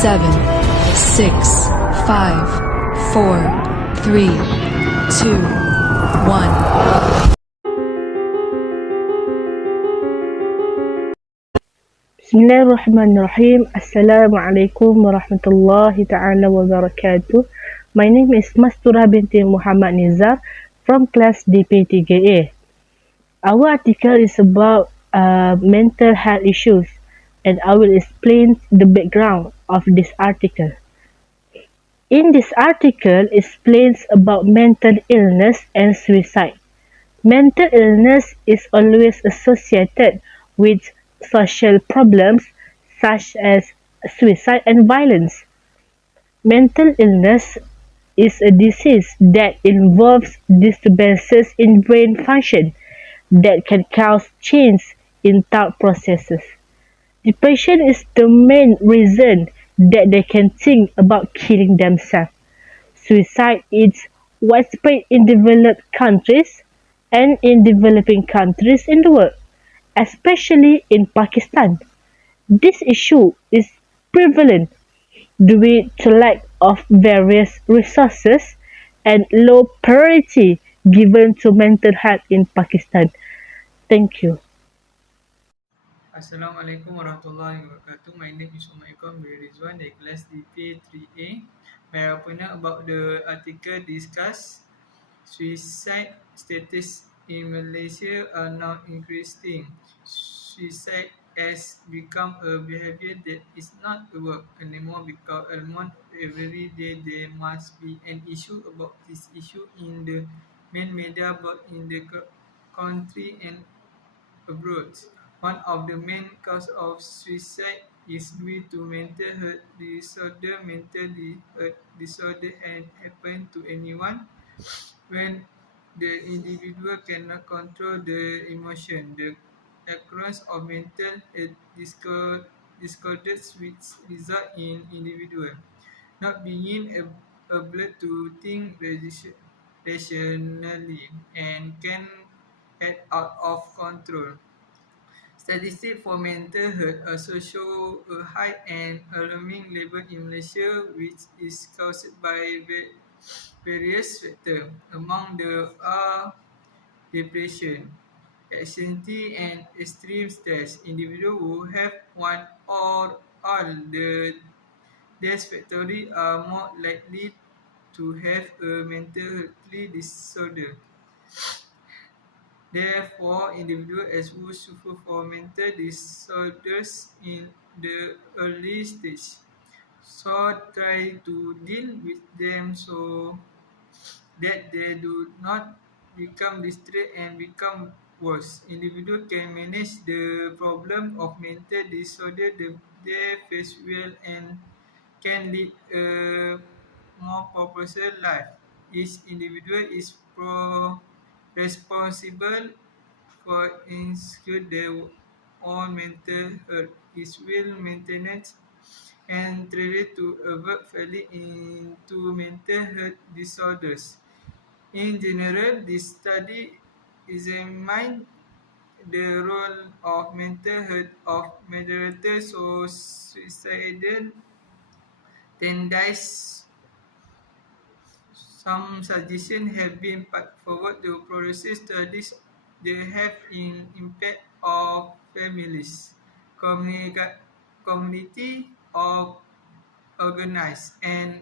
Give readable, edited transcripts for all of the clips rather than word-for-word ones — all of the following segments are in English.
7, 6, 5, 4, 3, 2, 1. Bismillahirrahmanirrahim. Assalamualaikum warahmatullahi ta'ala wabarakatuh. My name is Mastura binti Muhammad Nizar from class DP3A. Our article is about mental health issues, and I will explain the background of this article. In this article explains about mental illness and suicide. Mental illness is always associated with social problems such as suicide and violence. Mental illness is a disease that involves disturbances in brain function that can cause change in thought processes. Depression is the main reason that they can think about killing themselves. Suicide is widespread in developed countries and in developing countries in the world, especially in Pakistan. This issue is prevalent due to lack of various resources and low priority given to mental health in Pakistan. Thank you. Assalamualaikum warahmatullahi wabarakatuh. My name is Umar Iqam bin Rizwan dari kelas DP3A. My opinion about the article discuss suicide status in Malaysia are now increasing. Suicide has become a behavior that is not a work anymore because almost every day there must be an issue about this issue in the main media both in the country and abroad. One of the main causes of suicide is due to mental health disorder. Mental health disorder can happen to anyone when the individual cannot control the emotion. The occurrence of mental health disorders which result in individual not being able to think rationally and can act out of control. Statistics for mental health show a high and alarming level in Malaysia, which is caused by various factors. Among them are depression, anxiety, and extreme stress. Individuals who have one or all these factors are more likely to have a mental health disorder. Therefore, individuals who suffer from mental disorders in the early stage should try to deal with them so that they do not become distressed and become worse. Individuals can manage the problem of mental disorder they face well and can lead a more purposeful life. Each individual is responsible for ensuring their own mental health is well maintained and try to avoid falling into mental health disorders. In general, this study examines the role of mental health of moderators or suicidal tendencies. Some suggestions have been put forward to progressive studies that have an impact of families, community of organized and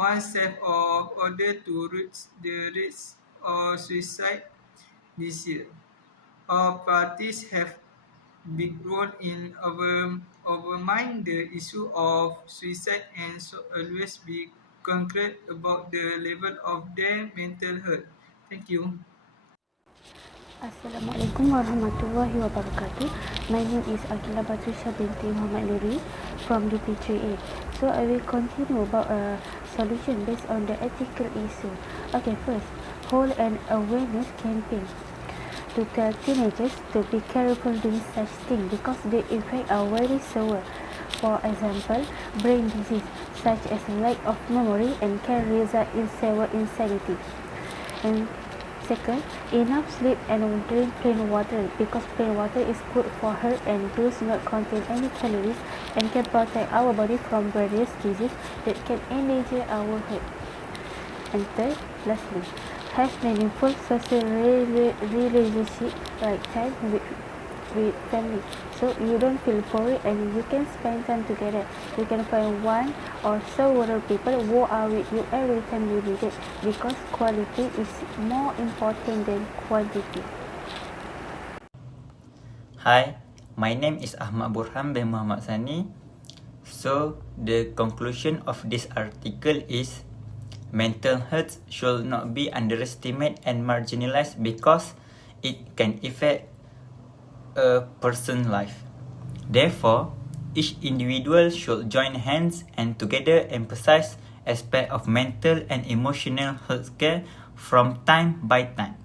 oneself or order to reach the risk of suicide this year. All parties have big role in overcoming the issue of suicide and should always be concrete about the level of their mental health. Thank you. Assalamualaikum warahmatullahi wabarakatuh. My name is Akila Batrisha binti Muhammad Nuri from DP3A. So I will continue about a solution based on the ethical issue. Okay, first, hold an awareness campaign to tell teenagers to be careful doing such things because the effects are very severe. For example, brain disease such as lack of memory and can result in severe insanity. And Second, enough sleep and drink plain water because plain water is good for her and does not contain any calories and can protect our body from various diseases that can endanger our health. And third, lastly, have meaningful social relationship like time with family, so you don't feel bored and you can spend time together. You can find one or several people who are with you every time you need it, because quality is more important than quantity. Hi, my name is Ahmad Burhan bin Muhammad Sani. So, the conclusion of this article is mental health should not be underestimated and marginalized because it can affect a person's life. Therefore, each individual should join hands and together emphasize aspects of mental and emotional health care from time by time.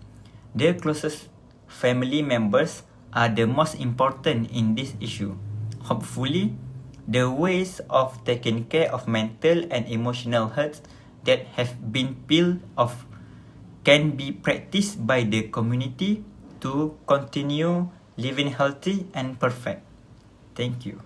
Their closest family members are the most important in this issue. Hopefully, the ways of taking care of mental and emotional health that have been built of can be practiced by the community to continue living healthy and perfect. Thank you.